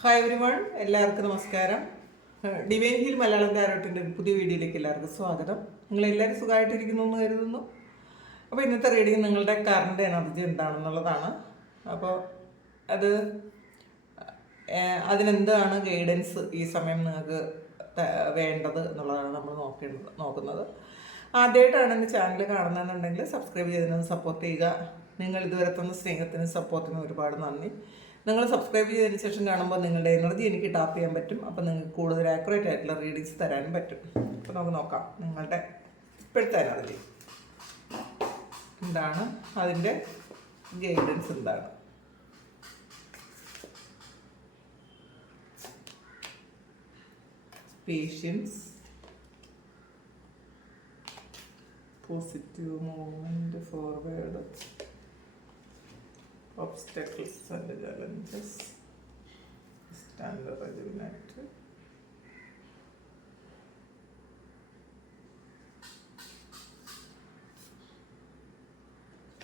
Hi every one എല്ലാവർക്കും നമസ്കാരം. Divine hill Malayalam താരോട്ടിന്റെ പുതിയ വീഡിയോയിലേക്ക് എല്ലാവർക്കും സ്വാഗതം. നിങ്ങളെല്ലാവരും സുഖമായിട്ടിരിക്കുന്നു എന്ന് കരുതുന്നു. അപ്പോൾ ഇന്നത്തെ റീഡിങ് നിങ്ങളുടെ കറണ്ട് എനർജി എന്താണെന്നുള്ളതാണ്. അപ്പോൾ അത് അതിനെന്താണ് ഗൈഡൻസ് ഈ സമയം നിങ്ങൾക്ക് വേണ്ടത് എന്നുള്ളതാണ് നമ്മൾ നോക്കേണ്ടത് നോക്കുന്നത്. ആദ്യമായിട്ടാണ് എന്റെ ചാനൽ കാണുന്നതെന്നുണ്ടെങ്കിൽ സബ്സ്ക്രൈബ് ചെയ്തതിനൊന്ന് സപ്പോർട്ട് ചെയ്യുക. നിങ്ങൾ ഇതുവരെ തന്ന സ്നേഹത്തിനും സപ്പോർട്ടിനും ഒരുപാട് നന്ദി. നിങ്ങൾ സബ്സ്ക്രൈബ് ചെയ്തതിന് ശേഷം കാണുമ്പോൾ നിങ്ങളുടെ എനർജി എനിക്ക് ടാപ്പ് ചെയ്യാൻ പറ്റും. അപ്പോൾ നിങ്ങൾക്ക് കൂടുതൽ ആക്യുറേറ്റ് ആയിട്ടുള്ള റീഡിങ്സ് തരാനും പറ്റും. അപ്പോൾ നമുക്ക് നോക്കാം. നിങ്ങളുടെ ഇപ്പോഴത്തെ എനർജി എന്താണ്? അതിന്റെ ഗൈഡൻസ് എന്താണ്? Patience positive movement forward obstacles and challenges stand rejuvenate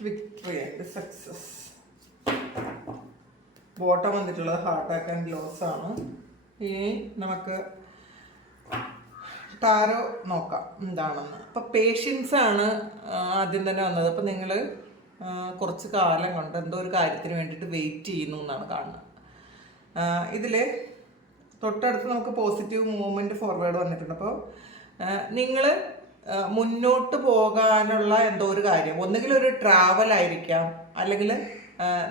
victory and success bottom വന്നിട്ടുള്ളത് ഹാർട്ട് അറ്റാക്ക് ആൻഡ് ലോസ് ആണ്. ഇനി നമുക്ക് ടാരോ നോക്കാം. എന്താണെന്ന്. അപ്പോൾ പേഷ്യൻസ് ആണ് ആദ്യം തന്നെ വന്നത്. അപ്പോൾ നിങ്ങൾ കുറച്ച് കാലം കൊണ്ട് എന്തോ ഒരു കാര്യത്തിന് വേണ്ടിയിട്ട് വെയിറ്റ് ചെയ്യുന്നു എന്നാണ് കാണുന്നത്. ഇതിൽ തൊട്ടടുത്ത് നമുക്ക് പോസിറ്റീവ് മൂവ്മെന്റ് ഫോർവേഡ് വന്നിട്ടുണ്ട്. അപ്പോൾ നിങ്ങൾ മുന്നോട്ട് പോകാനുള്ള എന്തോ ഒരു കാര്യം. ഒന്നുകിൽ ഒരു ട്രാവൽ ആയിരിക്കാം. അല്ലെങ്കിൽ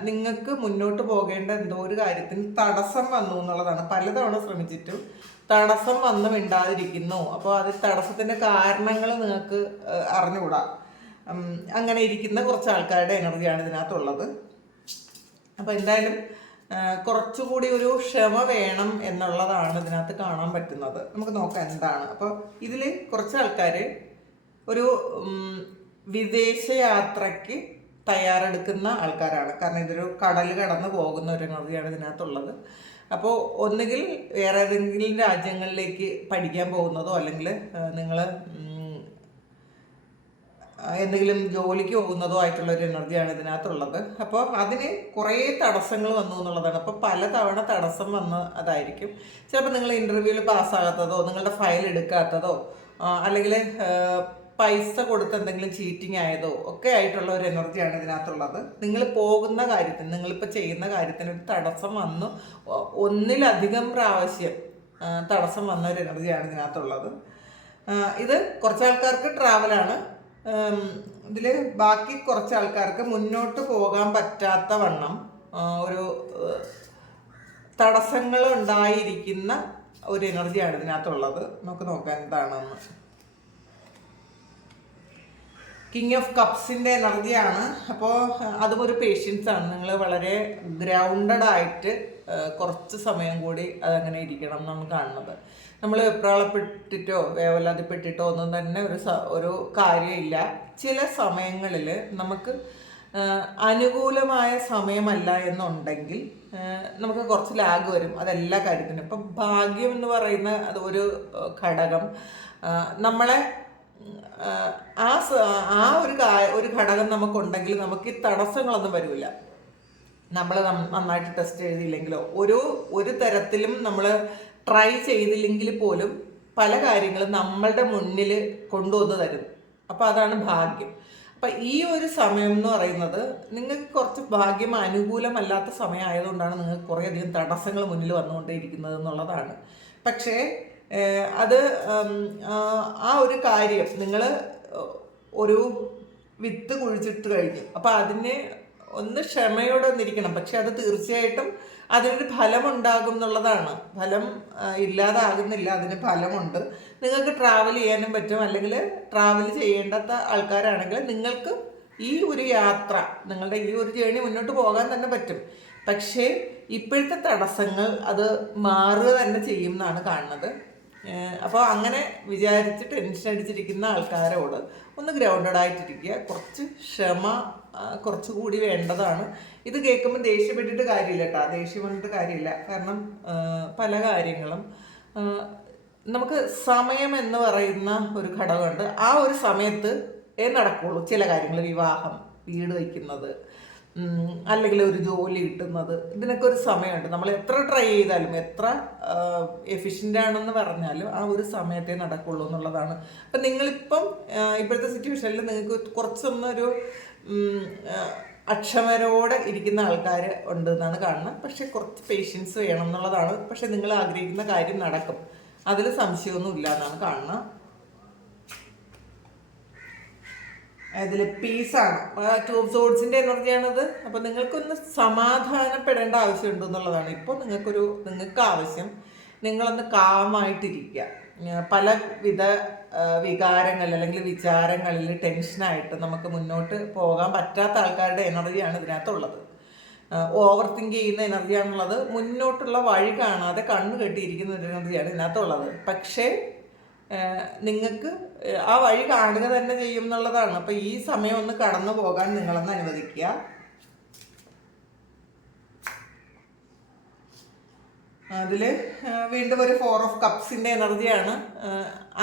നിങ്ങൾക്ക് മുന്നോട്ട് പോകേണ്ട എന്തോ ഒരു കാര്യത്തിന് തടസ്സം വന്നു എന്നുള്ളതാണ്. പലതവണ ശ്രമിച്ചിട്ടും തടസ്സം വന്നു മിണ്ടാതിരിക്കുന്നു. അപ്പോൾ അത് തടസ്സത്തിന്റെ കാരണങ്ങൾ നിങ്ങൾക്ക് അറിഞ്ഞുകൂടാ. അങ്ങനെ ഇരിക്കുന്ന കുറച്ച് ആൾക്കാരുടെ എനർജിയാണ് ഇതിനകത്തുള്ളത്. അപ്പോൾ എന്തായാലും കുറച്ചുകൂടി ഒരു ക്ഷമ വേണം എന്നുള്ളതാണ് ഇതിനകത്ത് കാണാൻ പറ്റുന്നത്. നമുക്ക് നോക്കാം എന്താണ്. അപ്പോൾ ഇതിൽ കുറച്ച് ആൾക്കാർ ഒരു വിദേശയാത്രയ്ക്ക് വിദേശ യാത്രയ്ക്ക് തയ്യാറെടുക്കുന്ന ആൾക്കാരാണ്. കാരണം ഇതൊരു കടൽ കടന്ന് പോകുന്ന ഒരു എനർജിയാണ് ഇതിനകത്തുള്ളത്. അപ്പോൾ ഒന്നുകിൽ വേറെ ഏതെങ്കിലും രാജ്യങ്ങളിലേക്ക് പഠിക്കാൻ പോകുന്നതോ അല്ലെങ്കിൽ നിങ്ങൾ എന്തെങ്കിലും ജോലിക്ക് പോകുന്നതോ ആയിട്ടുള്ള ഒരു എനർജിയാണ് ഇതിനകത്തുള്ളത്. അപ്പോൾ അതിന് കുറേ തടസ്സങ്ങൾ വന്നു എന്നുള്ളതാണ്. അപ്പോൾ പലതവണ തടസ്സം വന്ന അതായിരിക്കും. ചിലപ്പോൾ നിങ്ങൾ ഇന്റർവ്യൂവിൽ പാസ്സാകാത്തതോ നിങ്ങളുടെ ഫയൽ എടുക്കാത്തതോ അല്ലെങ്കിൽ പൈസ കൊടുത്ത് എന്തെങ്കിലും ചീറ്റിംഗ് ആയതോ ഒക്കെ ആയിട്ടുള്ള ഒരു എനർജിയാണ് ഇതിനകത്തുള്ളത്. നിങ്ങൾ പോകുന്ന കാര്യത്തിന് നിങ്ങളിപ്പോൾ ചെയ്യുന്ന കാര്യത്തിന് ഒരു തടസ്സം വന്നു. ഒന്നിലധികം പ്രാവശ്യം തടസ്സം വന്ന ഒരു എനർജിയാണ് ഇതിനകത്തുള്ളത്. ഇത് കുറച്ച് ആൾക്കാർക്ക് ട്രാവലാണ് ഇതിൽ ബാക്കി കുറച്ച് ആൾക്കാർക്ക് മുന്നോട്ട് പോകാൻ പറ്റാത്ത വണ്ണം ഒരു തടസ്സങ്ങൾ ഉണ്ടായിരിക്കുന്ന ഒരു എനർജിയാണ് ഇതിനകത്തുള്ളത്. നമുക്ക് നോക്കാൻ എന്താണെന്ന്. കിങ് ഓഫ് കപ്സിന്റെ എനർജിയാണ്. അപ്പോൾ അതും ഒരു പേഷ്യൻസ് ആണ്. നിങ്ങൾ വളരെ ഗ്രൗണ്ടഡ് ആയിട്ട് കുറച്ച് സമയം കൂടി അതങ്ങനെ ഇരിക്കണം എന്നാണ് കാണുന്നത്. നമ്മൾ വെപ്രാളപ്പെട്ടിട്ടോ വേവലാതിപ്പെട്ടിട്ടോ ഒന്നും തന്നെ ഒരു ഒരു കാര്യമില്ല. ചില സമയങ്ങളിൽ നമുക്ക് അനുകൂലമായ സമയമല്ല എന്നുണ്ടെങ്കിൽ നമുക്ക് കുറച്ച് ലാഗ് വരും. അതെല്ലാ കാര്യത്തിനും. ഇപ്പം ഭാഗ്യം എന്ന് പറയുന്ന അത് ഒരു ഘടകം. നമ്മളെ ആ, ആ ഒരു ഒരു ഘടകം നമുക്കുണ്ടെങ്കിൽ നമുക്ക് ഈ തടസ്സങ്ങളൊന്നും വരില്ല നമ്മൾ നന്നായിട്ട് ടെസ്റ്റ് എഴുതിയില്ലെങ്കിലോ ഒരു ഒരു തരത്തിലും നമ്മൾ ട്രൈ ചെയ്തില്ലെങ്കിൽ പോലും പല കാര്യങ്ങളും നമ്മളുടെ മുന്നിൽ കൊണ്ടുവന്ന് തരും. അപ്പോൾ അതാണ് ഭാഗ്യം. അപ്പം ഈ ഒരു സമയം എന്ന് പറയുന്നത് നിങ്ങൾക്ക് കുറച്ച് ഭാഗ്യം അനുകൂലമല്ലാത്ത സമയം ആയതുകൊണ്ടാണ് നിങ്ങൾക്ക് കുറേയധികം തടസ്സങ്ങൾ മുന്നിൽ വന്നുകൊണ്ടേയിരിക്കുന്നത് എന്നുള്ളതാണ്. പക്ഷേ അത് ആ, ഒരു കാര്യം നിങ്ങൾ ഒരു വിത്ത് കുഴിച്ചിട്ട് കഴിഞ്ഞു. അപ്പോൾ അതിനെ ഒന്ന് ക്ഷമയോടെ ഒന്നിരിക്കണം പക്ഷെ അത് തീർച്ചയായിട്ടും അതിനൊരു ഫലമുണ്ടാകും എന്നുള്ളതാണ്. ഫലം ഇല്ലാതാകുന്നില്ല അതിന് ഫലമുണ്ട്. നിങ്ങൾക്ക് ട്രാവൽ ചെയ്യാനും പറ്റും. അല്ലെങ്കിൽ ട്രാവൽ ചെയ്യേണ്ടാത്ത ആൾക്കാരാണെങ്കിൽ നിങ്ങൾക്ക് ഈ ഒരു യാത്ര നിങ്ങളുടെ ഈ ഒരു ജേണി മുന്നോട്ട് പോകാൻ തന്നെ പറ്റും. പക്ഷേ ഇപ്പോഴത്തെ തടസ്സങ്ങൾ അത് മാറുക തന്നെ ചെയ്യും എന്നാണ് കാണുന്നത്. അപ്പോൾ അങ്ങനെ വിചാരിച്ച് ടെൻഷൻ അടിച്ചിരിക്കുന്ന ആൾക്കാരോട് ഒന്ന് ഗ്രൗണ്ടഡ് ആയിട്ടിരിക്കുക. കുറച്ച് ക്ഷമ കുറച്ചുകൂടി വേണ്ടതാണ്. ഇത് കേൾക്കുമ്പോൾ ദേഷ്യപ്പെട്ടിട്ട് കാര്യമില്ല കേട്ടോ ദേഷ്യം വന്നിട്ട് കാര്യമില്ല. കാരണം പല കാര്യങ്ങളും. നമുക്ക് സമയം എന്ന് പറയുന്ന ഒരു ഘടകമുണ്ട്. ആ ഒരു സമയത്ത് നടക്കുള്ളൂ ചില കാര്യങ്ങൾ വിവാഹം വീട് വയ്ക്കുന്നത് അല്ലെങ്കിൽ ഒരു ജോലി കിട്ടുന്നത്. ഇതിനൊക്കെ ഒരു സമയമുണ്ട്. നമ്മൾ എത്ര ട്രൈ ചെയ്താലും എത്ര എഫിഷ്യന്റ് ആണെന്ന് പറഞ്ഞാലും ആ ഒരു സമയത്തേ നടക്കുള്ളൂ എന്നുള്ളതാണ്. അപ്പം നിങ്ങളിപ്പം ഇപ്പോഴത്തെ സിറ്റുവേഷനിൽ നിങ്ങൾക്ക് കുറച്ചൊന്നൊരു അക്ഷമരോടെ ഇരിക്കുന്ന ആൾക്കാർ ഉണ്ട് എന്നാണ് കാണുന്നത്. പക്ഷേ കുറച്ച് പേഷ്യൻസ് വേണം എന്നുള്ളതാണ്. പക്ഷേ നിങ്ങൾ ആഗ്രഹിക്കുന്ന കാര്യം നടക്കും. അതിൽ സംശയമൊന്നും ഇല്ല എന്നാണ് കാണുന്നത്. അതിൽ പീസാണ് ട്യൂബ് സോഡ്സിന്റെ എനർജിയാണത് അപ്പോൾ നിങ്ങൾക്കൊന്ന് സമാധാനപ്പെടേണ്ട ആവശ്യമുണ്ട് എന്നുള്ളതാണ്. ഇപ്പോൾ നിങ്ങൾക്കൊരു നിങ്ങൾക്ക് ആവശ്യം. നിങ്ങളൊന്ന് കാമായിട്ടിരിക്കുക. പല പലവിധ വികാരങ്ങൾ അല്ലെങ്കിൽ വിചാരങ്ങളിൽ ടെൻഷനായിട്ട് നമുക്ക് മുന്നോട്ട് പോകാൻ പറ്റാത്ത ആൾക്കാരുടെ എനർജിയാണ് ഇതിനകത്തുള്ളത്. ഓവർ തിങ്ക് ചെയ്യുന്ന എനർജിയാണുള്ളത് മുന്നോട്ടുള്ള വഴി കാണാതെ കണ്ണ് കെട്ടിയിരിക്കുന്ന ഒരു എനർജിയാണ് ഇതിനകത്തുള്ളത്. പക്ഷേ നിങ്ങൾക്ക് ആ വഴി കാണുക തന്നെ ചെയ്യും എന്നുള്ളതാണ്. അപ്പോൾ ഈ സമയം ഒന്ന് കടന്നു പോകാൻ നിങ്ങളൊന്ന് അനുവദിക്കുക. അതിൽ വീണ്ടും ഒരു ഫോർ ഓഫ് കപ്സിന്റെ എനർജിയാണ്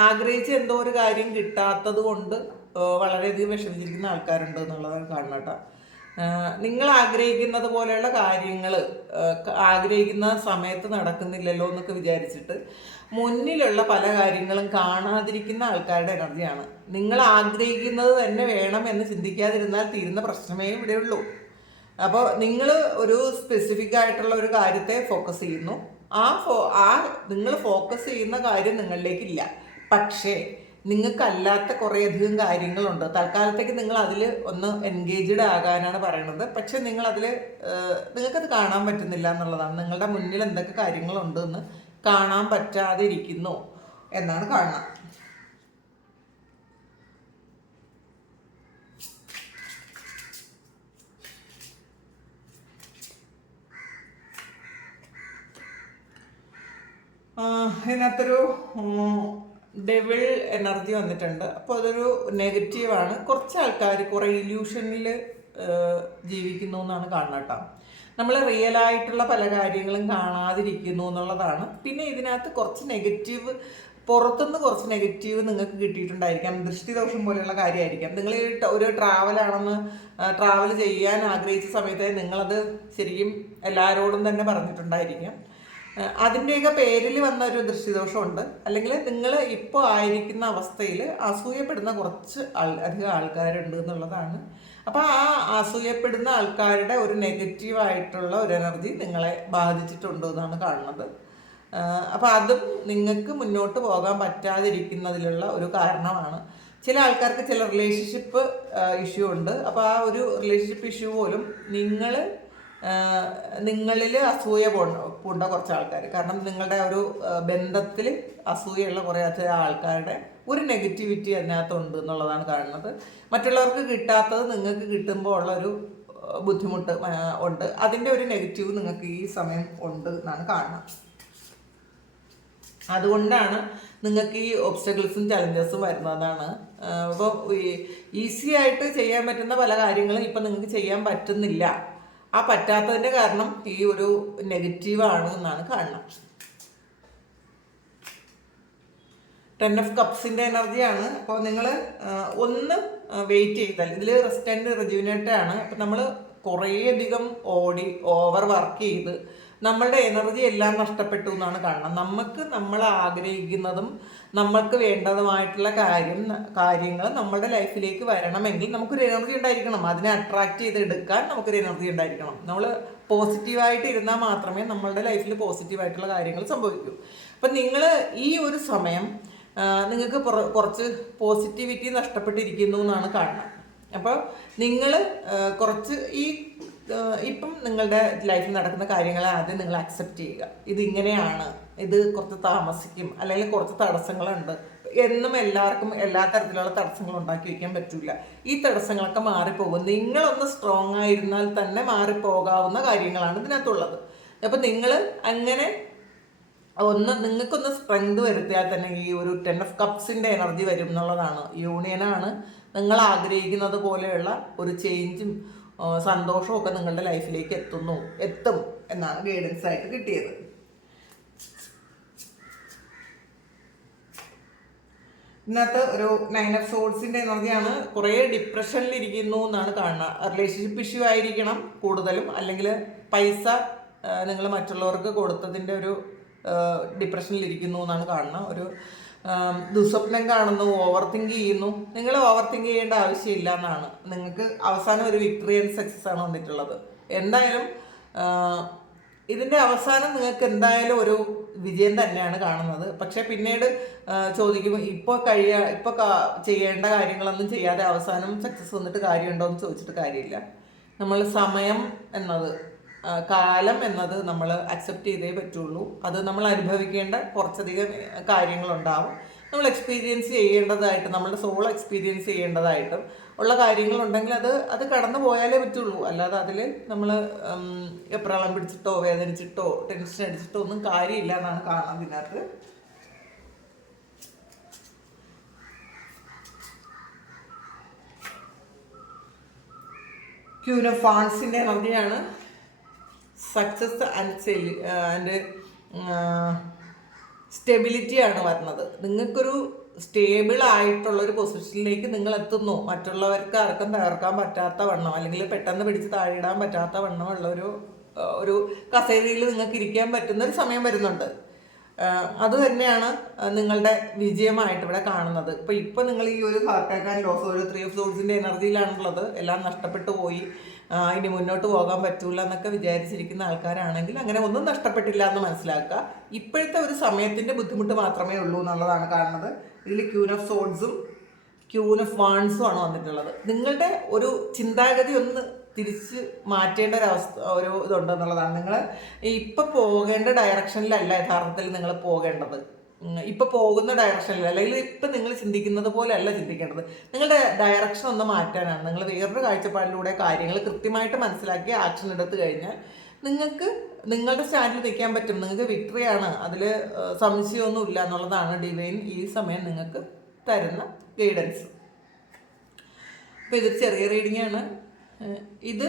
ആഗ്രഹിച്ച എന്തോ ഒരു കാര്യം കിട്ടാത്തത് കൊണ്ട് വളരെയധികം വിഷമിച്ചിരിക്കുന്ന ആൾക്കാരുണ്ട് എന്നുള്ളതാണ് കാണണം നിങ്ങൾ ആഗ്രഹിക്കുന്നത് പോലെയുള്ള കാര്യങ്ങൾ ആഗ്രഹിക്കുന്ന സമയത്ത് നടക്കുന്നില്ലല്ലോ എന്നൊക്കെ വിചാരിച്ചിട്ട് മുന്നിലുള്ള പല കാര്യങ്ങളും കാണാതിരിക്കുന്ന ആൾക്കാരുടെ എനർജിയാണ്. നിങ്ങൾ ആഗ്രഹിക്കുന്നത് തന്നെ വേണം എന്ന് ചിന്തിക്കാതിരുന്നാൽ തീരുന്ന പ്രശ്നമേ ഇവിടെ ഉള്ളൂ. അപ്പോൾ നിങ്ങൾ ഒരു സ്പെസിഫിക് ആയിട്ടുള്ള ഒരു കാര്യത്തെ ഫോക്കസ് ചെയ്യുന്നു. ആ ഫോ ആ നിങ്ങൾ ഫോക്കസ് ചെയ്യുന്ന കാര്യം നിങ്ങളിലേക്കില്ല. പക്ഷേ നിങ്ങൾക്കല്ലാത്ത കുറേയധികം കാര്യങ്ങളുണ്ട്. തൽക്കാലത്തേക്ക് നിങ്ങൾ അതിൽ ഒന്ന് എൻഗേജ്ഡ് ആകാനാണ് പറയണത്. പക്ഷെ നിങ്ങൾ അതിൽ നിങ്ങൾക്കത് കാണാൻ പറ്റുന്നില്ല എന്നുള്ളതാണ്. നിങ്ങളുടെ മുന്നിൽ എന്തൊക്കെ കാര്യങ്ങളുണ്ട് എന്ന് കാണാൻ പറ്റാതെ ഇരിക്കുന്നു എന്നാണ് കാണുന്നത്. ഇതിനകത്തൊരു ഡെവിൾ എനർജി വന്നിട്ടുണ്ട്. അപ്പോൾ അതൊരു നെഗറ്റീവാണ് കുറച്ച് ആൾക്കാർ കുറേ ഇല്യൂഷനിൽ ജീവിക്കുന്നു എന്നാണ് കാണുന്നത് നമ്മൾ റിയൽ ആയിട്ടുള്ള പല കാര്യങ്ങളും കാണാതിരിക്കുന്നു എന്നുള്ളതാണ്. പിന്നെ ഇതിനകത്ത് കുറച്ച് നെഗറ്റീവ് പുറത്തുനിന്ന് കുറച്ച് നെഗറ്റീവ് നിങ്ങൾക്ക് കിട്ടിയിട്ടുണ്ടായിരിക്കാം. ദൃഷ്ടിദോഷം പോലെയുള്ള കാര്യമായിരിക്കാം. നിങ്ങൾ ഒരു ട്രാവലാണെന്ന് ട്രാവൽ ചെയ്യാൻ ആഗ്രഹിച്ച സമയത്ത് നിങ്ങളത് ശരിക്കും എല്ലാവരോടും തന്നെ പറഞ്ഞിട്ടുണ്ടായിരിക്കാം. അതിന്റെയൊക്കെ പേരിൽ വന്ന ഒരു ദൃഷ്ടിദോഷമുണ്ട് അല്ലെങ്കിൽ നിങ്ങൾ ഇപ്പോൾ ആയിരിക്കുന്ന അവസ്ഥയിൽ അസൂയപ്പെടുന്ന കുറച്ച് ആൾ അധികം ആൾക്കാരുണ്ട് എന്നുള്ളതാണ്. അപ്പോൾ ആ അസൂയപ്പെടുന്ന ആൾക്കാരുടെ ഒരു നെഗറ്റീവായിട്ടുള്ള ഒരു എനർജി നിങ്ങളെ ബാധിച്ചിട്ടുണ്ട് എന്നാണ് കാണുന്നത്. അപ്പോൾ അതും നിങ്ങൾക്ക് മുന്നോട്ട് പോകാൻ പറ്റാതിരിക്കുന്നതിലുള്ള ഒരു കാരണമാണ്. ചില ആൾക്കാർക്ക് ചില റിലേഷൻഷിപ്പ് ഇഷ്യൂ ഉണ്ട്. അപ്പോൾ ആ ഒരു റിലേഷൻഷിപ്പ് ഇഷ്യൂ പോലും നിങ്ങൾ നിങ്ങളിൽ അസൂയ പൂണ്ട കുറച്ച് ആൾക്കാർ കാരണം നിങ്ങളുടെ ഒരു ബന്ധത്തിൽ അസൂയുള്ള കുറേ ആൾക്കാരുടെ ഒരു നെഗറ്റിവിറ്റി അതിനകത്തുണ്ട് എന്നുള്ളതാണ് കാണുന്നത്. മറ്റുള്ളവർക്ക് കിട്ടാത്തത് നിങ്ങൾക്ക് കിട്ടുമ്പോൾ ഉള്ളൊരു ബുദ്ധിമുട്ട് ഉണ്ട്. അതിന്റെ ഒരു നെഗറ്റീവ് നിങ്ങൾക്ക് ഈ സമയം ഉണ്ട് എന്നാണ് കാണുന്നത്. അതുകൊണ്ടാണ് നിങ്ങൾക്ക് ഈ ഒബ്സ്റ്റക്കിൾസും ചലഞ്ചസും വരുന്നതാണ്. അപ്പോൾ ഈസി ആയിട്ട് ചെയ്യാൻ പറ്റുന്ന പല കാര്യങ്ങളും ഇപ്പം നിങ്ങൾക്ക് ചെയ്യാൻ പറ്റുന്നില്ല. ആ പറ്റാത്തതിന്റെ കാരണം ഈ ഒരു നെഗറ്റീവാണ് എന്നാണ് കാണണം ടെൻ ഓഫ് കപ്സിന്റെ എനർജിയാണ് അപ്പോൾ നിങ്ങൾ ഒന്ന് വെയിറ്റ് ചെയ്താൽ ഇതിൽ റെസ്റ്റ് ആൻഡ് റെജുവിനേറ്റ് ആണ്. അപ്പം നമ്മൾ കുറേയധികം ഓടി ഓവർ വർക്ക് ചെയ്ത് നമ്മളുടെ എനർജി എല്ലാം നഷ്ടപ്പെട്ടു എന്നാണ് കാണണം നമുക്ക് നമ്മൾ ആഗ്രഹിക്കുന്നതും നമ്മൾക്ക് വേണ്ടതുമായിട്ടുള്ള കാര്യം കാര്യങ്ങൾ നമ്മുടെ ലൈഫിലേക്ക് വരണമെങ്കിൽ നമുക്കൊരു എനർജി ഉണ്ടായിരിക്കണം. അതിനെ അട്രാക്ട് ചെയ്ത് എടുക്കാൻ നമുക്കൊരു എനർജി ഉണ്ടായിരിക്കണം. നമ്മൾ പോസിറ്റീവായിട്ട് ഇരുന്നാൽ മാത്രമേ നമ്മളുടെ ലൈഫിൽ പോസിറ്റീവായിട്ടുള്ള കാര്യങ്ങൾ സംഭവിക്കൂ. അപ്പം നിങ്ങൾ ഈ ഒരു സമയം നിങ്ങൾക്ക് കുറച്ച് പോസിറ്റിവിറ്റി നഷ്ടപ്പെട്ടിരിക്കുന്നു എന്നാണ് കാണുന്നത്. അപ്പോൾ നിങ്ങൾ കുറച്ച് ഈ ഇപ്പം നിങ്ങളുടെ ലൈഫിൽ നടക്കുന്ന കാര്യങ്ങളെ ആദ്യം നിങ്ങൾ അക്സെപ്റ്റ് ചെയ്യുക. ഇതിങ്ങനെയാണ് ഇത് കുറച്ച് താമസിക്കും അല്ലെങ്കിൽ കുറച്ച് തടസ്സങ്ങളുണ്ട്. എന്നും എല്ലാവർക്കും എല്ലാ തരത്തിലുള്ള തടസ്സങ്ങളും ഉണ്ടാക്കി വയ്ക്കാൻ പറ്റില്ല ഈ തടസ്സങ്ങളൊക്കെ മാറിപ്പോകും. നിങ്ങളൊന്ന് സ്ട്രോങ് ആയിരുന്നാൽ തന്നെ മാറിപ്പോകാവുന്ന കാര്യങ്ങളാണ് ഇതിനകത്തുള്ളത്. അപ്പം നിങ്ങൾ അങ്ങനെ ഒന്ന് നിങ്ങൾക്കൊന്ന് സ്ട്രെങ്ത് വരുത്തിയാൽ തന്നെ ഈ ഒരു ടെൻ ഓഫ് കപ്സിന്റെ എനർജി വരും എന്നുള്ളതാണ്. യൂണിയനാണ് നിങ്ങൾ ആഗ്രഹിക്കുന്നത് പോലെയുള്ള ഒരു ചേഞ്ചും സന്തോഷവും ഒക്കെ നിങ്ങളുടെ ലൈഫിലേക്ക് എത്തുന്നു എത്തും എന്നാണ് ഗൈഡൻസ് ആയിട്ട് കിട്ടിയത്. ഇതിനകത്ത് ഒരു നയൻ ഓഫ് സോൾസിന്റെ എനർജിയാണ് കുറേ ഡിപ്രഷനിലിരിക്കുന്നു എന്നാണ് കാണുന്നത് റിലേഷൻഷിപ്പ് ഇഷ്യൂ ആയിരിക്കണം കൂടുതലും. അല്ലെങ്കിൽ പൈസ നിങ്ങൾ മറ്റുള്ളവർക്ക് കൊടുത്തതിന്റെ ഒരു ഡിപ്രഷനിലിരിക്കുന്നു എന്നാണ് കാണുന്നത് ഒരു ദുസ്വപ്നം കാണുന്നു ഓവർ തിങ്ക് ചെയ്യുന്നു. നിങ്ങൾ ഓവർ തിങ്ക് ചെയ്യേണ്ട ആവശ്യമില്ല എന്നാണ്. നിങ്ങൾക്ക് അവസാനം ഒരു വിക്ടറി ആൻഡ് സക്സസ് ആണ് വന്നിട്ടുള്ളത്. എന്തായാലും ഇതിന്റെ അവസാനം നിങ്ങൾക്ക് എന്തായാലും ഒരു വിജയം തന്നെയാണ് കാണുന്നത്. പക്ഷെ പിന്നീട് ചോദിക്കും ഇപ്പോൾ കഴിയ ഇപ്പോൾ ചെയ്യേണ്ട കാര്യങ്ങളൊന്നും ചെയ്യാതെ അവസാനം സക്സസ് വന്നിട്ട് കാര്യമുണ്ടോ എന്ന് ചോദിച്ചിട്ട് കാര്യമില്ല. നമ്മൾ സമയം എന്നത് കാലം എന്നത് നമ്മൾ അക്സെപ്റ്റ് ചെയ്തേ പറ്റുള്ളൂ. അത് നമ്മൾ അനുഭവിക്കേണ്ട കുറച്ചധികം കാര്യങ്ങളുണ്ടാവും. നമ്മൾ എക്സ്പീരിയൻസ് ചെയ്യേണ്ടതായിട്ട് നമ്മുടെ സോൾ എക്സ്പീരിയൻസ് ചെയ്യേണ്ടതായിട്ടും ഉള്ള കാര്യങ്ങളുണ്ടെങ്കിൽ അത് അത് കടന്നു പോയാലേ പറ്റുള്ളൂ. അല്ലാതെ അതിൽ നമ്മൾ എപ്രാളം പിടിച്ചിട്ടോ വേദനിച്ചിട്ടോ ടെൻഷൻ അടിച്ചിട്ടോ ഒന്നും കാര്യമില്ല എന്നാണ് കാണാൻ ഇതിനകത്ത്. ക്യൂൻ ഓഫ് ഫാൻസിന്റെ എനർജിയാണ് സക്സസ് ആൻഡ് സെയിൽ ആൻഡ് സ്റ്റെബിലിറ്റിയാണ് വരുന്നത്. നിങ്ങൾക്കൊരു സ്റ്റേബിൾ ആയിട്ടുള്ള ഒരു പൊസിഷനിലേക്ക് നിങ്ങൾ എത്തുന്നു മറ്റുള്ളവർക്ക് ആർക്കും തകർക്കാൻ പറ്റാത്ത വണ്ണം അല്ലെങ്കിൽ പെട്ടെന്ന് പിടിച്ച് താഴെയിടാൻ പറ്റാത്ത വണ്ണമുള്ള ഒരു ഒരു കസേരയിൽ നിങ്ങൾക്ക് ഇരിക്കാൻ പറ്റുന്ന ഒരു സമയം വരുന്നുണ്ട്. അത് തന്നെയാണ് നിങ്ങളുടെ വിജയമായിട്ട് ഇവിടെ കാണുന്നത്. ഇപ്പൊ ഇപ്പൊ നിങ്ങൾ ഈ ഒരു ഹാർട്ട് ലോസ് ഒരു ത്രീ ഓഫ് സോൾസിന്റെ എനർജിയിലാണുള്ളത് എല്ലാം നഷ്ടപ്പെട്ടു പോയി. ഇനി മുന്നോട്ട് പോകാൻ പറ്റൂല എന്നൊക്കെ വിചാരിച്ചിരിക്കുന്ന ആൾക്കാരാണെങ്കിൽ അങ്ങനെ ഒന്നും നഷ്ടപ്പെട്ടില്ല എന്ന് മനസ്സിലാക്കുക. ഇപ്പോഴത്തെ ഒരു സമയത്തിന്റെ ബുദ്ധിമുട്ട് മാത്രമേ ഉള്ളൂ എന്നുള്ളതാണ് കാണുന്നത്. ഇതിൽ ക്യൂൻ ഓഫ് സോൾസും ക്യൂൻ ഓഫ് വാൺസും ആണ് വന്നിട്ടുള്ളത്. നിങ്ങളുടെ ഒരു ചിന്താഗതി ഒന്ന് തിരിച്ച് മാറ്റേണ്ട ഒരു അവസ്ഥ ഒരു ഇതുണ്ടെന്നുള്ളതാണ് നിങ്ങൾ ഇപ്പൊ പോകേണ്ട ഡയറക്ഷനിലല്ല യഥാർത്ഥത്തിൽ നിങ്ങൾ പോകേണ്ടത്. ഇപ്പൊ പോകുന്ന ഡയറക്ഷനിൽ അല്ലെങ്കിൽ ഇപ്പൊ നിങ്ങൾ ചിന്തിക്കുന്നത് പോലെ അല്ല ചിന്തിക്കേണ്ടത്. നിങ്ങളുടെ ഡയറക്ഷൻ ഒന്ന് മാറ്റാനാണ്. നിങ്ങൾ വേറൊരു കാഴ്ചപ്പാടിലൂടെ കാര്യങ്ങൾ കൃത്യമായിട്ട് മനസ്സിലാക്കി ആക്ഷൻ എടുത്തു കഴിഞ്ഞാൽ നിങ്ങൾക്ക് നിങ്ങളുടെ സ്റ്റാൻഡിൽ നിൽക്കാൻ പറ്റും. നിങ്ങൾക്ക് വിക്ടറിയാണ് അതിൽ സംശയമൊന്നും ഇല്ല എന്നുള്ളതാണ് ഡിവൈൻ ഈ സമയം നിങ്ങൾക്ക് തരുന്ന ഗൈഡൻസ് അപ്പോൾ ഇത് ചെറിയ റീഡിംഗ് ആണ്. ഇത്